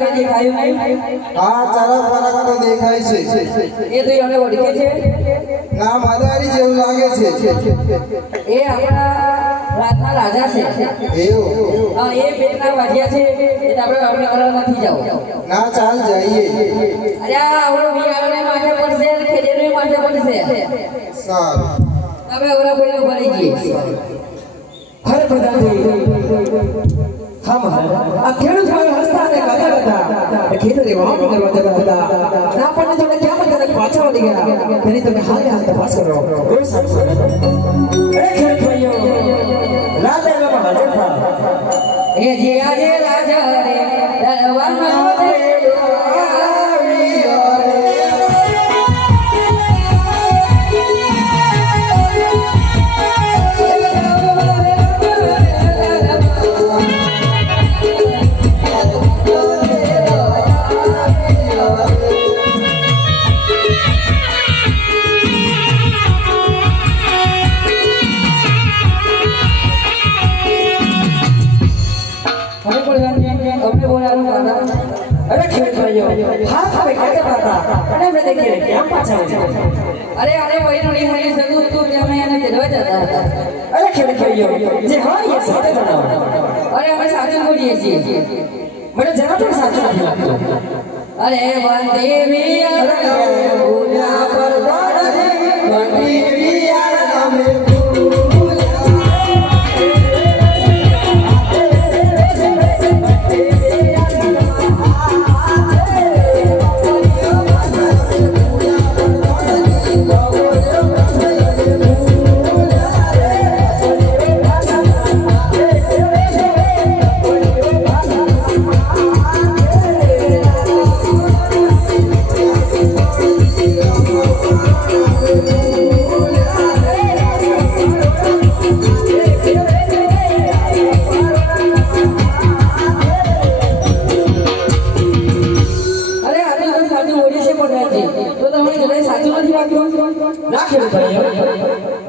દેખાયું નહીં? આ ચરક પરક તો દેખાય છે. એ તો એને ઓળખે છે. ના મદારી જેવું લાગે છે. એ આપણા રાતના રાજા છે. એવું? હા એ પેટના વાઢિયા છે. એટલે આપણે આપણે કરવા નથી જાવ ના ચાલ જઈએ. અરે આવડો બિયારણે માથે પડશે અને માથે પડશે. સારું. તમે ઓલા પડ્યા ભરી જઈએ. હર પ્રધાનજી હા મહારાજ આ ખેડૂત ભાઈ હસતા અને ગાતા હતા તમે ક્યાં બધા પાછા વળી ગયા તેની તમે હાલ હાલ તપાસ કરો એ જે આજે અરે ખેડૂત ભાઈઓ હા તમે ક્યાં હતું કે અમે એને તેડવા જતા અરે ખેડ ભાઈઓ જણાવો અરે અમે સાથે બોલીએ છીએ જરા સાચું અરે વંદે વીર બોલ્યા પર વંદે નથી તો તમે જરાય સાચું નથી વાપરો ના ખેડૂત